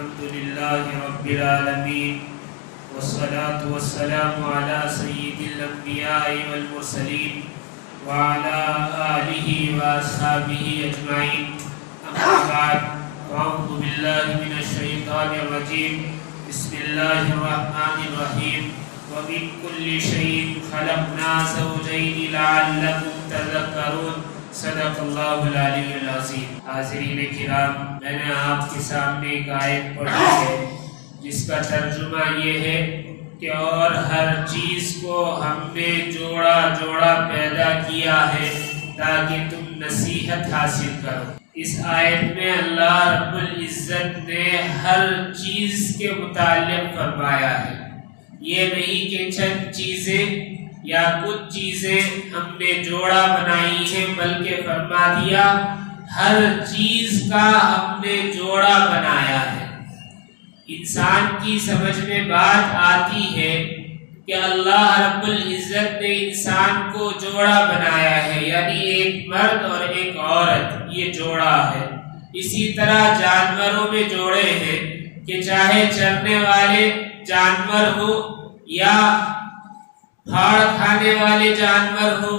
الحمدللہ رب العالمین والصلاة والسلام علی سید الانبیاء والمرسلین وعلی آلہ واصحابہ اجمعین اما بعد اعوذ باللہ من الشیطان الرجیم بسم اللہ الرحمن الرحیم ومن کل شیء خلقنا زوجین لعلکم تذکرون صدق اللہ العلی العظیم۔ حاضرین کرام، میں نے آپ کے سامنے ایک آیت پڑھی ہے جس کا ترجمہ یہ ہے کہ اور ہر چیز کو ہم نے جوڑا جوڑا پیدا کیا ہے تاکہ تم نصیحت حاصل کرو۔ اس آیت میں اللہ رب العزت نے ہر چیز کے متعلق فرمایا ہے، یہ نہیں کہ چند چیزیں یا کچھ چیزیں ہم نے جوڑا بنائی ہیں، بلکہ فرما دیا ہر چیز کا ہم نے جوڑا بنایا ہے۔ انسان کی سمجھ میں بات آتی ہے کہ اللہ رب العزت نے انسان کو جوڑا بنایا ہے، یعنی ایک مرد اور ایک عورت، یہ جوڑا ہے۔ اسی طرح جانوروں میں جوڑے ہیں کہ چاہے چرنے والے جانور ہو یا پھاڑ کھانے والے جانور ہو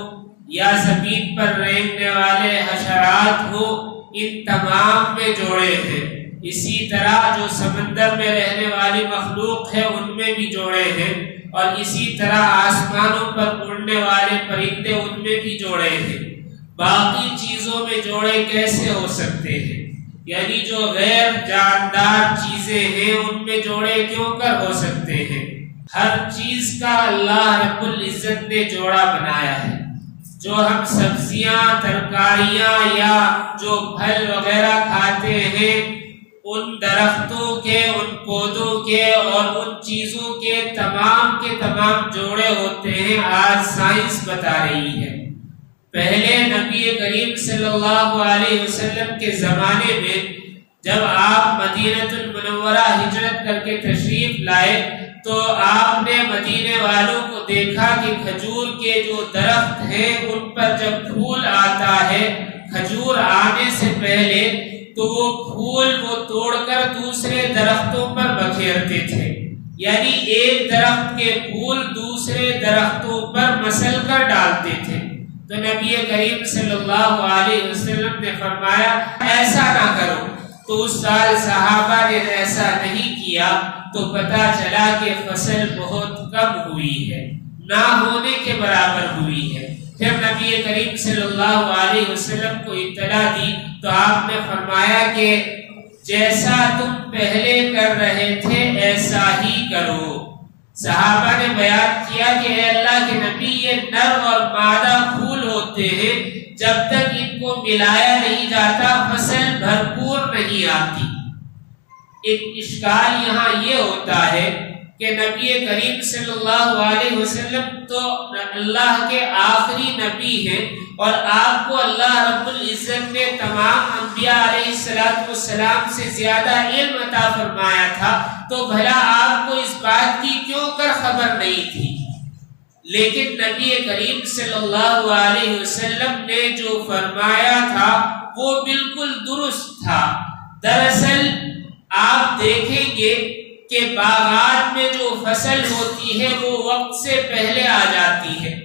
یا زمین پر رینگنے والے حشرات ہو، ان تمام میں جوڑے ہیں۔ اسی طرح جو سمندر میں رہنے والی مخلوق ہے ان میں بھی جوڑے ہیں، اور اسی طرح آسمانوں پر اڑنے والے پرندے ان میں بھی جوڑے ہیں۔ باقی چیزوں میں جوڑے کیسے ہو سکتے ہیں؟ یعنی جو غیر جاندار چیزیں ہیں ان میں جوڑے کیوں کر ہو سکتے ہیں؟ ہر چیز کا اللہ رب العزت نے جوڑا بنایا ہے۔ جو ہم سبزیاں، ترکاریاں یا جو پھل وغیرہ کھاتے ہیں، ان درختوں کے، ان پودوں کے اور ان چیزوں کے تمام جوڑے ہوتے ہیں، آج سائنس بتا رہی ہے۔ پہلے نبی کریم صلی اللہ علیہ وسلم کے زمانے میں جب آپ مدینہ المنورہ ہجرت کر کے تشریف لائے تو آپ نے مدینے والوں کو دیکھا کہ کھجور کے جو درخت ہیں ان پر جب پھول آتا ہے، کھجور آنے سے پہلے تو وہ پھول وہ توڑ کر دوسرے درختوں پر بکھیرتے تھے، یعنی ایک درخت کے پھول دوسرے درختوں پر مسل کر ڈالتے تھے۔ تو نبی کریم صلی اللہ علیہ وسلم نے فرمایا ایسا نہ کرو، تو اس سال صحابہ نے ایسا نہیں کیا، تو پتہ چلا کہ فصل بہت کم ہوئی ہے، نہ ہونے کے برابر ہوئی ہے۔ پھر نبی کریم صلی اللہ علیہ وسلم کو اطلاع دی تو آپ نے فرمایا کہ جیسا تم پہلے کر رہے تھے ایسا ہی کرو۔ صحابہ نے بیان کیا کہ اے اللہ کے نبی، یہ نر اور مادہ پھول ہوتے ہیں، جب تک ان کو ملایا نہیں جاتا فصل بھرپور نہیں آتی۔ ایک اشکال یہاں یہ ہوتا ہے کہ نبی کریم صلی اللہ علیہ وسلم تو اللہ کے آخری نبی ہیں، اور آپ کو اللہ رب العزت نے تمام انبیاء علیہ السلام سے زیادہ علم عطا فرمایا تھا، تو بھلا آپ کو اس بات کی کیوں کر خبر نہیں تھی؟ لیکن نبی کریم صلی اللہ علیہ وسلم نے جو فرمایا تھا وہ بالکل درست تھا۔ دراصل آپ دیکھیں گے کہ باغات میں جو فصل ہوتی ہے وہ وقت سے پہلے آ جاتی ہے،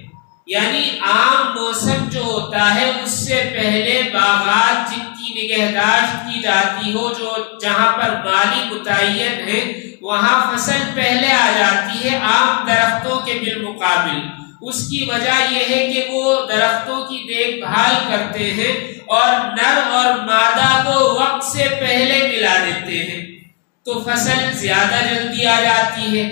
یعنی عام موسم جو ہوتا ہے اس سے پہلے باغات جن کی نگہداشت کی جاتی ہو، جو جہاں پر مالی متعین ہے، وہاں فصل پہلے آ جاتی ہے عام درختوں کے بالمقابل۔ اس کی وجہ یہ ہے کہ وہ درختوں کی دیکھ بھال کرتے ہیں اور نر اور مادہ کو وقت سے پہلے ملا دیتے ہیں، تو فصل زیادہ جلدی آ جاتی ہے۔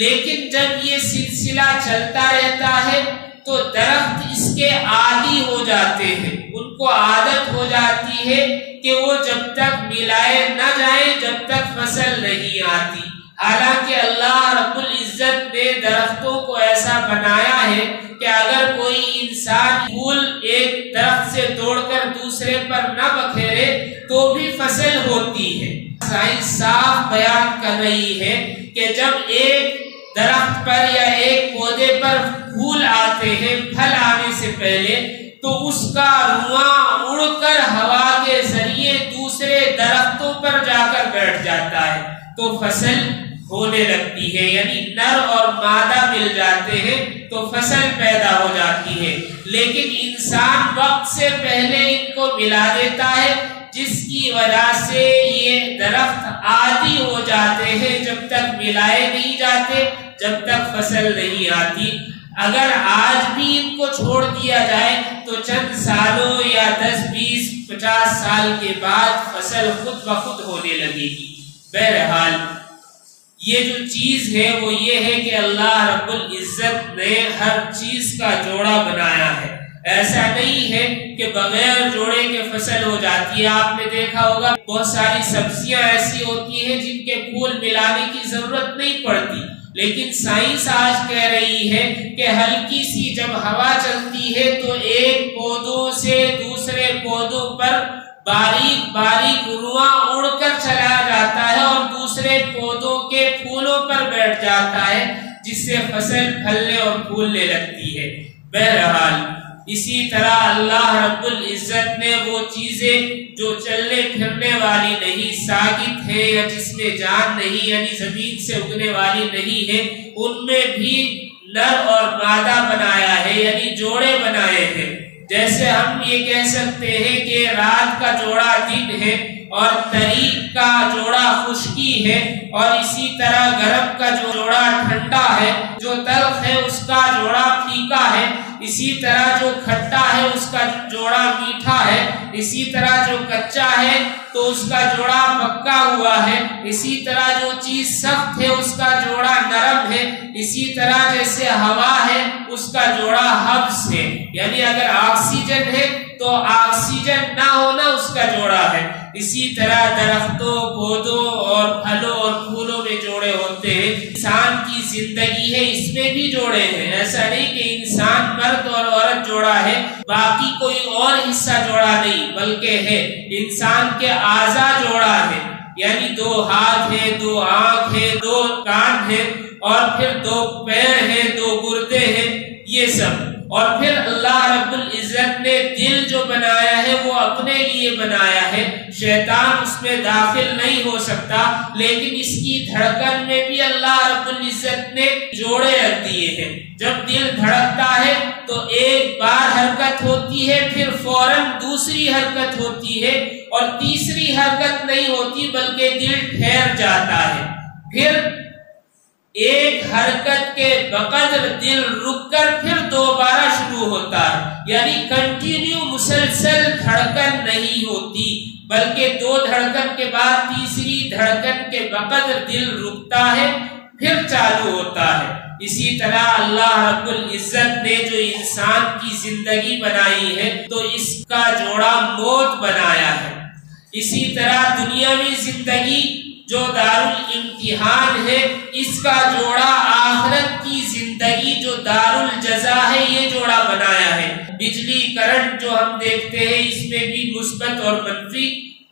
لیکن جب یہ سلسلہ چلتا رہتا ہے تو درخت اس کے عادی ہو جاتے ہیں، ان کو عادت ہو جاتی ہے کہ وہ جب تک ملائے نہ جائیں جب تک فصل نہیں آتی۔ حالانکہ اللہ رب العزت نے درختوں کو ایسا بنایا ہے کہ اگر کوئی انسان پھول ایک درخت سے توڑ کر دوسرے پر نہ بکھیرے تو بھی فصل ہوتی ہے۔ سائنس صاف بیان کر رہی ہے کہ جب ایک درخت پر یا ایک پودے پر پھول آتے ہیں پھل آنے سے پہلے، تو اس کا رواں اڑ کر ہوا کے ذریعے دوسرے درختوں پر جا کر بیٹھ جاتا ہے، تو فصل ہونے لگتی ہے، یعنی نر اور مادہ مل جاتے ہیں تو فصل پیدا ہو جاتی ہے۔ لیکن انسان وقت سے پہلے ان کو ملا دیتا ہے، جس کی وجہ سے یہ درخت عادی ہو جاتے ہیں، جب تک ملائے نہیں جاتے، جب تک فصل نہیں آتی۔ اگر آج بھی ان کو چھوڑ دیا جائے تو چند سالوں یا 10 20 50 سال کے بعد فصل خود بخود ہونے لگے گی۔ بہرحال یہ جو چیز ہے وہ یہ ہے کہ اللہ رب العزت نے ہر چیز کا جوڑا بنایا ہے۔ ایسا نہیں ہے کہ بغیر جوڑے کے فصل ہو جاتی ہے۔ آپ نے دیکھا ہوگا بہت ساری سبزیاں ایسی ہوتی ہیں جن کے پھول ملانے کی ضرورت نہیں پڑتی، لیکن سائنس آج کہہ رہی ہے کہ ہلکی سی جب ہوا چلتی ہے تو ایک پودوں سے دوسرے پودوں پر باریک باریک رواں اڑ کر چلا جاتا ہے اور دوسرے پودوں کے پھولوں پر بیٹھ جاتا ہے، جس سے فصل پھلنے اور پھولنے لگتی ہے۔ بہرحال اسی طرح اللہ رب العزت نے وہ چیزیں جو چلنے پھرنے والی نہیں، ساکت ہے یا جس میں جان نہیں، یعنی زمین سے اگنے والی نہیں ہے، ان میں بھی نر اور مادہ بنایا ہے، یعنی جوڑے بنائے ہیں۔ جیسے ہم یہ کہہ سکتے ہیں کہ رات کا جوڑا دن ہے اور طریق کا جوڑا خشکی ہے، اور اسی طرح گرم کا جو جوڑا ٹھنڈا ہے، جو تلخ ہے اس کا جوڑا پھیکا ہے، اسی طرح جو کھٹا ہے اس کا جوڑا میٹھا ہے، اسی طرح جو کچا ہے تو اس کا جوڑا پکا ہوا ہے، اسی طرح جو چیز سخت ہے اس کا جوڑا نرم ہے، اسی طرح جیسے ہوا ہے اس کا جوڑا حبس ہے، یعنی اگر آکسیجن ہے تو آکسیجن نہ ہونا اس کا جوڑا ہے۔ اسی طرح درختوں، پودوں اور پھلوں اور پھولوں میں جوڑے ہوتے ہیں۔ انسان کی زندگی ہے، اس میں بھی جوڑے ہیں۔ ایسا نہیں کہ انسان مرد اور عورت جوڑا ہے، باقی کوئی اور حصہ جوڑا نہیں، بلکہ ہے انسان کے اعضاء جوڑا ہے، یعنی 2 ہاتھ ہیں، 2 آنکھ ہیں، 2 کان ہیں، اور پھر 2 پیر ہیں، 2 گردے ہیں، یہ سب۔ اور پھر اللہ رب العزت نے دل جو بنایا ہے وہ اپنے لیے بنایا ہے، شیطان اس میں داخل نہیں ہو سکتا، لیکن اس کی دھڑکن میں بھی اللہ رب العزت نے جوڑے رکھ دیے ہیں۔ جب دل دھڑکتا ہے تو ایک بار حرکت ہوتی ہے، پھر فوراً دوسری حرکت ہوتی ہے، اور تیسری حرکت نہیں ہوتی بلکہ دل ٹھہر جاتا ہے۔ پھر ایک حرکت کے بقدر دل رک کر پھر دوبارہ شروع ہوتا ہے، یعنی کنٹینیو مسلسل دھڑکن نہیں ہوتی، بلکہ 2 دھڑکن کے بعد تیسری دھڑکن کے بقدر دل رکتا ہے، پھر چالو ہوتا ہے۔ اسی طرح اللہ رب العزت نے جو انسان کی زندگی بنائی ہے تو اس کا جوڑا موت بنایا ہے۔ اسی طرح دنیاوی زندگی جو دارالامتحان ہے، اس کا جوڑا آخرت کی زندگی جو دارالجزا ہے، یہ جوڑا بنایا ہے۔ بجلی کرنٹ جو ہم دیکھتے ہیں اس میں بھی مثبت اور منفی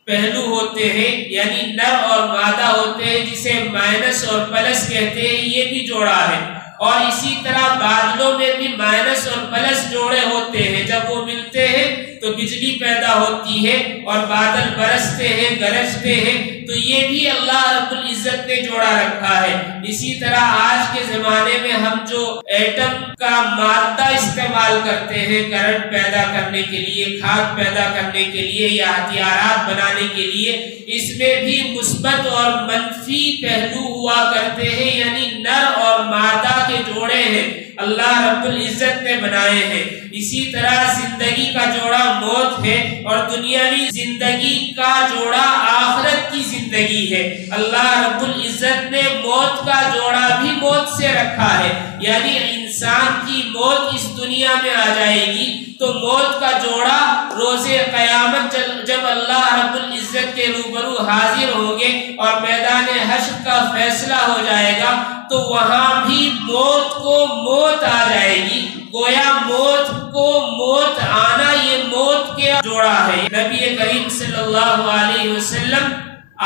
پہلو ہوتے ہیں، یعنی نر اور مادہ ہوتے ہیں، جسے مائنس اور پلس کہتے ہیں، یہ بھی جوڑا ہے۔ اور اسی طرح بادلوں میں بھی مائنس اور پلس جوڑے ہوتے ہیں، جب وہ ملتے ہیں تو بجلی پیدا ہوتی ہے اور بادل برستے ہیں، گرجتے ہیں، تو یہ بھی اللہ رب العزت نے جوڑا رکھا ہے۔ اسی طرح آج کے زمانے میں ہم جو ایٹم کا مادہ استعمال کرتے ہیں کرنٹ پیدا کرنے کے لیے، کھاد پیدا کرنے کے لیے یا ہتھیارات بنانے کے لیے، اس میں بھی مثبت اور منفی پہلو ہوا کرتے ہیں، یعنی نر اور مادہ کے جوڑے ہیں، اللہ رب العزت نے بنائے ہیں۔ اسی طرح زندگی کا جوڑا موت ہے اور دنیاوی زندگی کا جوڑا آخرت کی زندگی ہے۔ اللہ رب العزت نے موت کا جوڑا بھی موت سے رکھا ہے، یعنی انسان کی موت اس دنیا میں آ جائے گی تو موت کا جوڑا روز قیامت جب اللہ رب العزت کے روبرو حاضر ہوں گے اور میدان حشر کا فیصلہ ہو جائے گا تو وہاں بھی موت کو موت آ جائے گی، گویا موت کو موت آنا یہ موت کے جوڑا ہے۔ نبی کریم صلی اللہ علیہ وسلم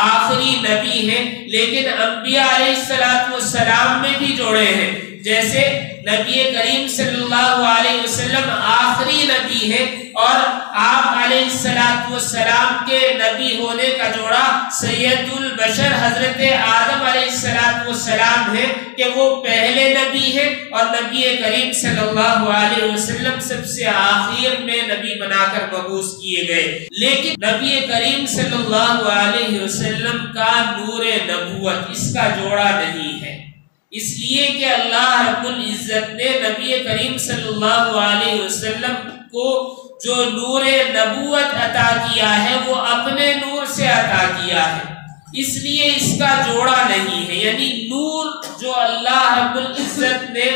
آخری نبی ہیں، لیکن انبیاء علیہ السلام میں بھی جوڑے ہیں۔ جیسے نبی کریم صلی اللہ علیہ وسلم آخری نبی ہیں اور آپ علیہ علیہ السلام کے نبی ہونے کا جوڑا سید البشر حضرت آدم علیہ السلام ہے کہ وہ پہلے نبی ہے، اور نبی کریم صلی اللہ علیہ وسلم سب سے آخر میں نبی بنا کر مبعوث کیے گئے۔ لیکن نبی کریم صلی اللہ علیہ وسلم کا نور نبوت اس کا جوڑا نہیں ہے، اس لیے کہ اللہ رب العزت نے نبی کریم صلی اللہ علیہ وسلم کو جو نور نبوت عطا کیا ہے وہ اپنے نور سے عطا کیا ہے، اس لیے اس کا جوڑا نہیں ہے۔ یعنی نور جو اللہ رب العزت نے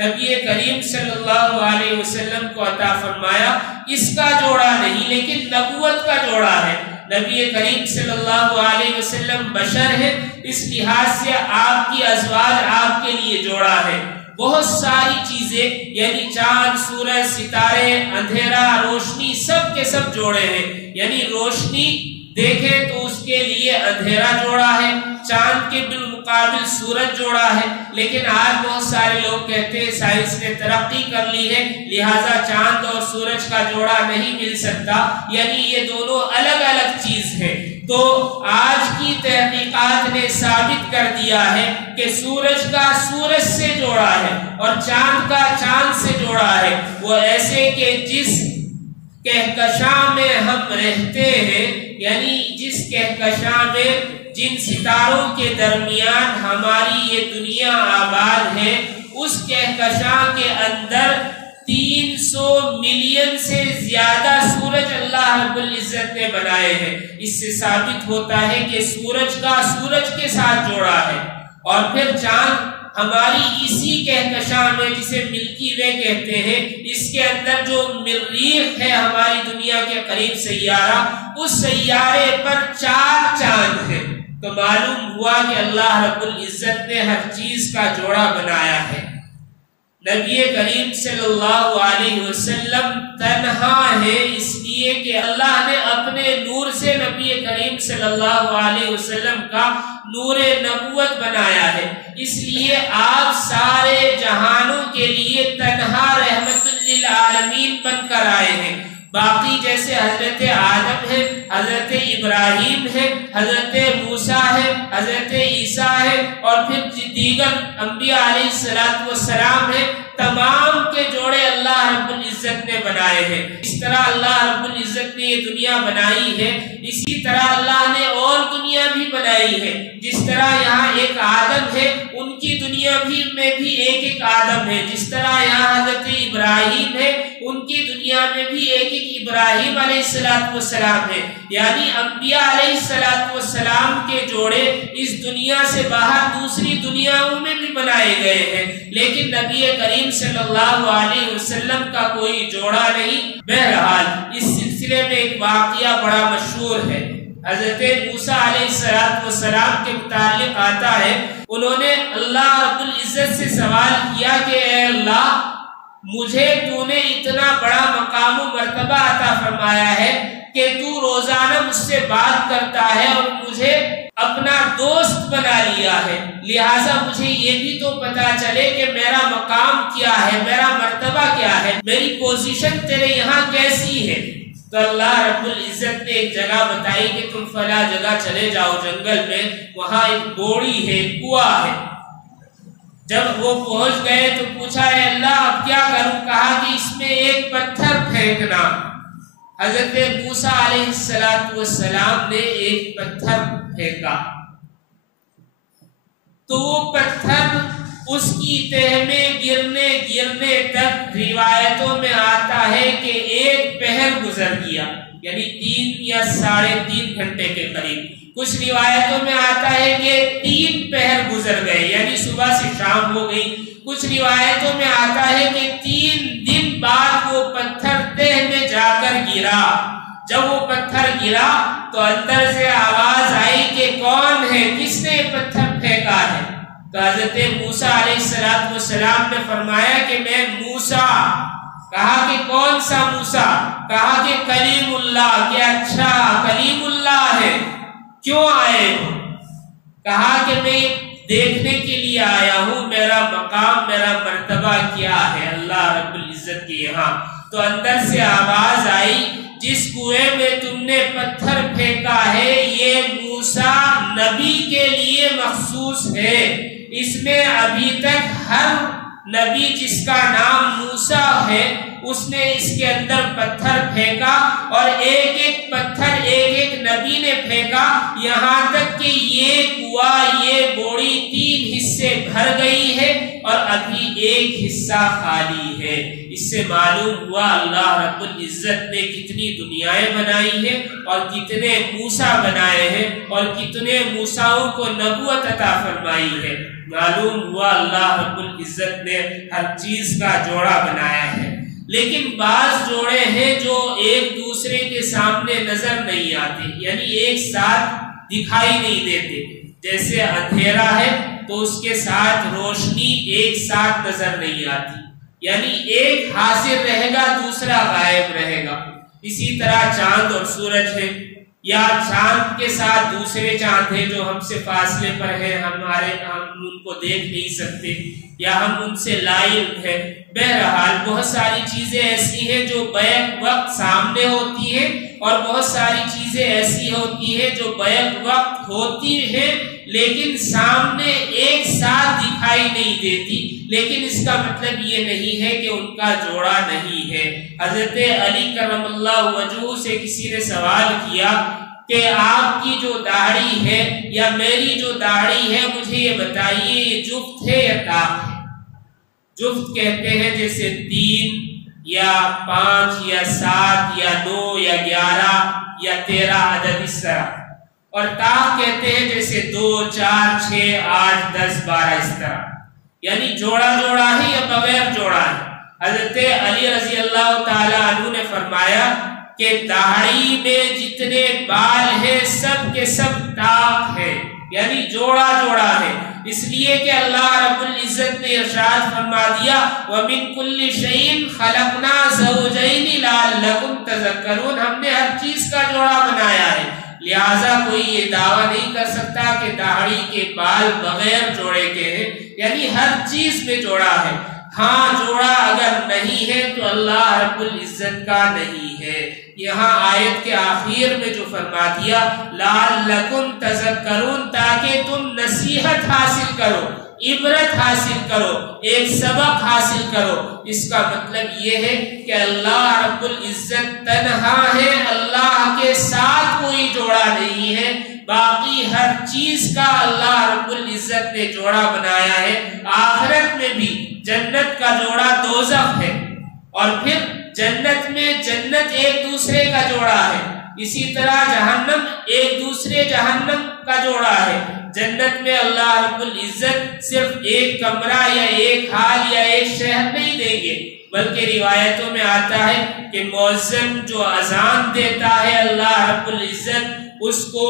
نبی کریم صلی اللہ علیہ وسلم کو عطا فرمایا اس کا جوڑا نہیں، لیکن نبوت کا جوڑا ہے۔ نبی کریم صلی اللہ علیہ وسلم بشر ہے، اس لحاظ سے آپ کی ازواج آپ کے لیے جوڑا ہے۔ بہت ساری چیزیں یعنی چاند، سورج، ستارے، اندھیرا، روشنی سب کے سب جوڑے ہیں۔ یعنی روشنی دیکھیں تو اس کے لیے اندھیرا جوڑا ہے، چاند کے بالمقابل سورج جوڑا ہے، لیکن آج بہت سارے لوگ کہتے ہیں سائنس نے ترقی کر لی ہے لہٰذا چاند اور سورج کا جوڑا نہیں مل سکتا، یعنی یہ دونوں الگ الگ چیز ہے۔ تو آج کی تحقیقات نے ثابت کر دیا ہے کہ سورج کا سورج سے جوڑا ہے اور چاند کا چاند سے جوڑا ہے، وہ ایسے کہ جس کہکشاں میں ہم رہتے ہیں، یعنی جس کہکشاں میں جن ستاروں کے درمیان ہماری یہ دنیا آباد ہے، اس کہکشاں کے اندر 300 ملین سے زیادہ سورج اللہ رب العزت نے بنائے ہیں۔ اس سے ثابت ہوتا ہے کہ سورج کا سورج کے ساتھ جوڑا ہے، اور پھر چاند ہماری اسی کہکشاں میں جسے ملکی وے کہتے ہیں، اس کے اندر جو مریخ ہے ہماری دنیا کے قریب سیارہ، اس سیارے پر 4 چاند ہیں۔ تو معلوم ہوا کہ اللہ رب العزت نے ہر چیز کا جوڑا بنایا ہے۔ نبی کریم صلی اللہ علیہ وسلم تنہا ہے، اس لیے کہ اللہ نے اپنے نور سے نبی کریم صلی اللہ علیہ وسلم کا نور نبوت بنایا ہے، اس لیے آپ سارے جہانوں کے لیے تنہا رحمت للعالمین بن کر آئے ہیں۔ باقی جیسے حضرت آدم ہے، حضرت ابراہیم ہے، حضرت موسیٰ ہے، حضرت عیسیٰ ہے، اور پھر دیگر انبیاء علیہ السلام ہے، تمام کے جوڑے اللہ رب العزت نے بنائے ہیں۔ اس طرح اللہ رب العزت نے یہ دنیا بنائی ہے، اسی طرح اللہ نے اور دنیا بھی بنائی ہے۔ جس طرح یہاں ایک آدم ہے، ان کی دنیا میں بھی ایک ایک آدم ہے۔ جس طرح یہاں حضرت ابراہیم ہے، ان کی دنیا میں بھی ایک ایک ابراہیم علیہ السلام ہے۔ یعنی انبیاء علیہ السلام کے جوڑے اس دنیا سے باہر دوسری دنیاوں میں بھی بنائے گئے ہیں، لیکن نبی کریم صلی اللہ علیہ وسلم کا کوئی جوڑا نہیں۔ بہرحال اس سلسلے میں ایک واقعہ بڑا مشہور ہے۔ حضرت موسیٰ علیہ السلام کے متعلق آتا ہے، انہوں نے اللہ رب العزت سے سوال کیا کہ اے اللہ، مجھے تو نے اتنا بڑا مقام و مرتبہ عطا فرمایا ہے کہ تو روزانہ مجھ سے بات کرتا ہے اور مجھے اپنا دوست بنا لیا ہے، لہٰذا مجھے یہ بھی تو پتا چلے کہ میرا مقام کیا ہے، میرا مرتبہ کیا ہے، میری پوزیشن تیرے یہاں کیسی ہے۔ تو اللہ رب العزت نے ایک جگہ بتائی کہ تم فلاں جگہ چلے جاؤ جنگل میں، وہاں ایک بوڑی ہے، کنواں ہے۔ جب وہ پہنچ گئے تو پوچھا اے اللہ اب کیا کروں؟ کہا کہ اس میں ایک پتھر پھینکنا۔ حضرت موسیٰ علیہ السلام نے ایک پتھر پھینکا تو وہ پتھر اس کی تہہ میں گرنے تک روایتوں میں آتا ہے کہ ایک پہر گزر گیا، یعنی 3 یا 3.5 گھنٹے کے قریب۔ کچھ روایتوں میں آتا ہے کہ 3 پہر گزر گئے، یعنی صبح سے شام ہو گئی۔ کچھ روایتوں میں آتا ہے کہ 3 دن بعد وہ پتھر تہہ میں جا کر گرا۔ جب وہ پتھر گرا تو اندر سے آواز آئی کہ کون ہے، کس نے پتھر پھینکا ہے؟ تو حضرت موسیٰ علیہ السلام نے فرمایا کہ میں موسیٰ۔ کہا کہ کون سا موسیٰ؟ کہا کہ کلیم اللہ۔ کہ اچھا کلیم اللہ ہے، کیوں آئے ہو؟ کہا کہ میں دیکھنے کے لیے آیا ہوں میرا مقام، میرا مرتبہ کیا ہے اللہ رب العزت کے یہاں۔ تو اندر سے آواز آئی جس کنویں نبی کے لیے مخصوص ہے۔ اس میں ابھی تک ہر نبی جس کا نام موسیٰ ہے اس نے اس کے اندر پتھر پھینکا، اور ایک ایک پتھر ایک ایک نبی نے پھینکا، یہاں تک کہ یہ کنواں، یہ بوڑی 3 حصے بھر گئی ہے اور ابھی ایک حصہ خالی ہے۔ اس سے معلوم ہوا اللہ رب العزت نے کتنی دنیایں بنائی ہیں اور کتنے موسیٰ بنائے ہیں اور کتنے موسیٰوں کو نبوت عطا فرمائی ہے۔ معلوم ہوا اللہ رب العزت نے ہر چیز کا جوڑا بنایا ہے۔ لیکن بعض جوڑے ہیں جو ایک دوسرے کے سامنے نظر نہیں آتے، یعنی ایک ساتھ دکھائی نہیں دیتے۔ جیسے اندھیرا ہے تو اس کے ساتھ روشنی ایک ساتھ نظر نہیں آتی، یعنی ایک حاضر رہے گا دوسرا غائب رہے گا۔ اسی طرح چاند اور سورج ہے، یا چاند کے ساتھ دوسرے چاند ہیں جو ہم سے فاصلے پر ہیں، ہم ان کو دیکھ نہیں سکتے، یا ہم ان سے لائق ہیں۔ بہرحال بہت ساری چیزیں ایسی ہیں جو بیک وقت سامنے ہوتی ہیں، اور بہت ساری چیزیں ایسی ہوتی ہیں جو بیک وقت ہوتی ہیں لیکن سامنے ایک ساتھ دکھائی نہیں دیتی۔ لیکن اس کا مطلب یہ نہیں ہے کہ ان کا جوڑا نہیں ہے۔ حضرت علی کرم اللہ وجہہ سے کسی نے سوال کیا کہ آپ کی جو داڑھی ہے یا میری جو داڑھی ہے، مجھے یہ بتائیے یہ جفت ہے یا طاق ہے؟ جفت کہتے ہیں جیسے 3 یا 5 یا 7 یا 9 یا 11 یا 13 عدد اس طرح، اور طاق کہتے ہیں جیسے 2 4 6 8 10 12 اس طرح، یعنی جوڑا جوڑا ہے یا بغیر جوڑا ہے۔ حضرت علی رضی اللہ تعالی عنہ نے فرمایا کہ داڑھی میں جتنے بال ہیں سب کے سب طاق ہے، یعنی جوڑا جوڑا ہے، اس لیے کہ اللہ رب العزت نے ارشاد فرما دیا وَمِن كُلِّ شَيْءٍ خَلَقْنَا زَوْجَيْنِ لَعَلَّكُمْ تَذَكَّرُونَ، ہم نے ہر چیز کا جوڑا بنایا ہے۔ لہٰذا کوئی یہ دعویٰ نہیں کر سکتا کہ داڑھی کے بال بغیر جوڑے کے ہیں، یعنی ہر چیز میں جوڑا ہے۔ ہاں جوڑا اگر نہیں ہے تو اللہ رب العزت کا نہیں ہے۔ یہاں آیت کے آخر میں جو فرما دیا لعلکم تذکرون، تاکہ تم نصیحت حاصل کرو، عبرت حاصل کرو، ایک سبق حاصل کرو۔ اس کا مطلب یہ ہے کہ اللہ رب العزت تنہا ہے، اللہ کے ساتھ کوئی جوڑا نہیں ہے، باقی ہر چیز کا اللہ رب العزت نے جوڑا بنایا ہے۔ آخرت میں بھی جنت کا جوڑا دوزخ ہے، اور پھر جنت میں جنت ایک دوسرے کا جوڑا ہے، اسی طرح جہنم ایک دوسرے جہنم کا جوڑا ہے۔ جنت میں اللہ رب العزت صرف ایک کمرہ یا ایک حال یا ایک شہر نہیں دیں گے، بلکہ روایتوں میں آتا ہے کہ مؤذن جو اذان دیتا ہے اللہ رب العزت اس کو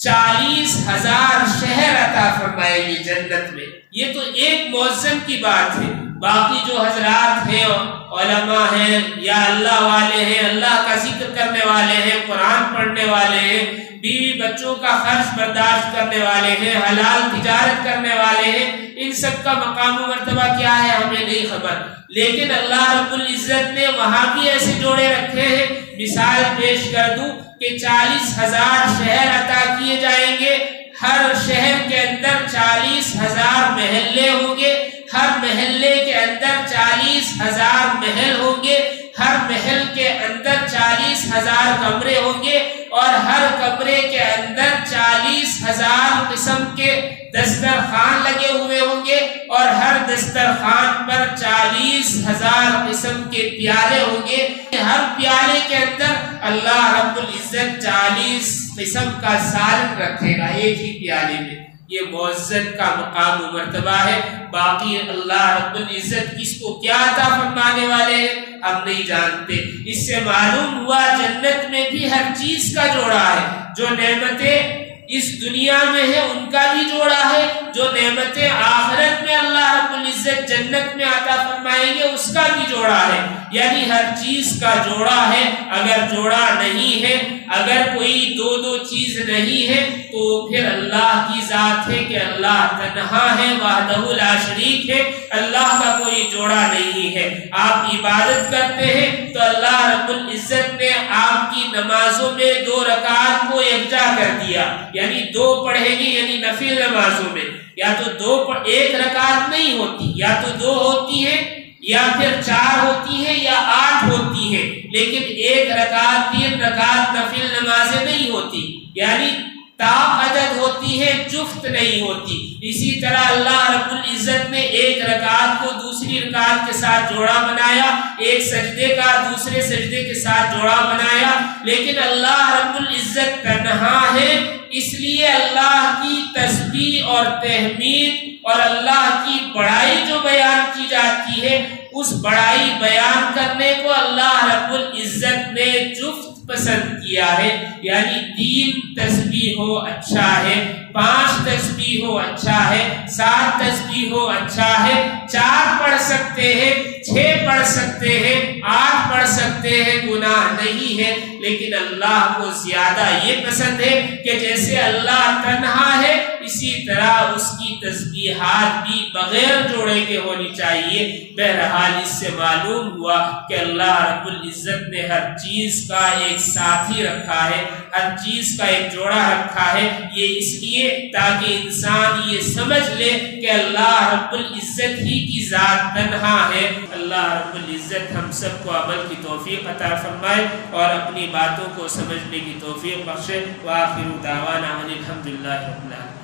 40,000 شہر عطا فرمائے گی جنت میں۔ یہ تو ایک مؤذن کی بات ہے، باقی جو حضرات ہیں، علماء ہیں یا اللہ والے ہیں، اللہ کا ذکر کرنے والے ہیں، قرآن پڑھنے والے ہیں، بیوی بچوں کا خرچ برداشت کرنے والے ہیں، حلال تجارت کرنے والے ہیں، ان سب کا مقام و مرتبہ کیا ہے ہمیں نہیں خبر، لیکن اللہ رب العزت نے وہاں بھی ایسے جوڑے رکھے ہیں۔ مثال پیش کر دوں کہ 40,000 شہر عطا کیے جائیں گے، ہر شہر کے اندر 40,000 محلے ہوں گے، ہر محلے کے اندر 40,000 محل ہوں گے، ہر محل کے اندر 40,000 کمرے ہوں گے، اور ہر کمرے کے اندر 40,000 قسم کے دسترخوان لگے ہوئے ہوں گے، اور ہر دسترخوان پر 40,000 قسم کے پیالے ہوں گے۔ ہر پیالے کے اندر اللہ رب العزت 40 قسم کا سالن رکھے گا ایک ہی پیالے میں۔ یہ مؤذن کا مقام و مرتبہ ہے، باقی اللہ رب العزت کس کو کیا عطا فرمانے والے ہیں ہم نہیں جانتے۔ اس سے معلوم ہوا جنت میں بھی ہر چیز کا جوڑا ہے، جو نعمتیں اس دنیا میں ہے ان کا بھی جوڑا ہے، جو نعمتیں آخرت میں اللہ رب العزت جنت میں عطا فرمائیں گے اس کا بھی جوڑا ہے، یعنی ہر چیز کا جوڑا ہے۔ اگر جوڑا نہیں ہے، اگر کوئی دو چیز نہیں ہے تو پھر اللہ کی ذات ہے کہ اللہ تنہا ہے، وحدہ لا شریک ہے، اللہ کا کوئی جوڑا نہیں ہے۔ آپ عبادت کرتے ہیں تو اللہ رب العزت نے آپ کی نمازوں میں 2 رکعات کو یکجا کر دیا، یعنی 2 پڑھیں گے، یعنی نفل نمازوں میں یا تو 1 رکعت نہیں ہوتی، یا تو 2 ہوتی ہے یا پھر 4 ہوتی ہے یا 8 ہوتی ہے، لیکن 1 رکعت 3 رکعت نفل نمازیں نہیں ہوتی، یعنی تا عدد ہوتی ہے، جفت نہیں ہوتی۔ اسی طرح اللہ رب العزت نے 1 رکعت کو دوسری رکعت کے ساتھ جوڑا بنایا، ایک سجدے کا دوسرے سجدے کے ساتھ جوڑا بنایا، لیکن اللہ رب العزت تنہا ہے، اس لیے اللہ کی تسبیح اور تحمید اور اللہ کی بڑائی جو بیان کی جاتی ہے، اس بڑائی بیان کرنے کو اللہ رب العزت نے جفت پسند کیا ہے، یعنی 3 تسبیح ہو اچھا ہے، 5 تسبیح ہو اچھا ہے، 7 تسبیح ہو اچھا ہے، 4 پڑھ سکتے ہیں، 6 پڑھ سکتے ہیں، 8 پڑھ سکتے ہیں، گناہ نہیں ہے، لیکن اللہ کو زیادہ یہ پسند ہے کہ جیسے اللہ تنہا ہے اسی طرح اس کی تسبیحات بھی بغیر جوڑے کے ہونی چاہیے۔ بہرحال اس سے معلوم ہوا کہ اللہ رب العزت نے ہر چیز کا ایک ساتھی رکھا ہے، ہر چیز کا ایک جوڑا رکھا ہے، یہ اس لیے تاکہ انسان یہ سمجھ لے کہ اللہ رب العزت ہی کی ذات تنہا ہے۔ اللہ رب العزت ہم سب کو عمل کی توفیق عطا فرمائے اور اپنی باتوں کو سمجھنے کی توفیق بخشے۔ وآخر دعوانا ان الحمدللہ رب العالمین۔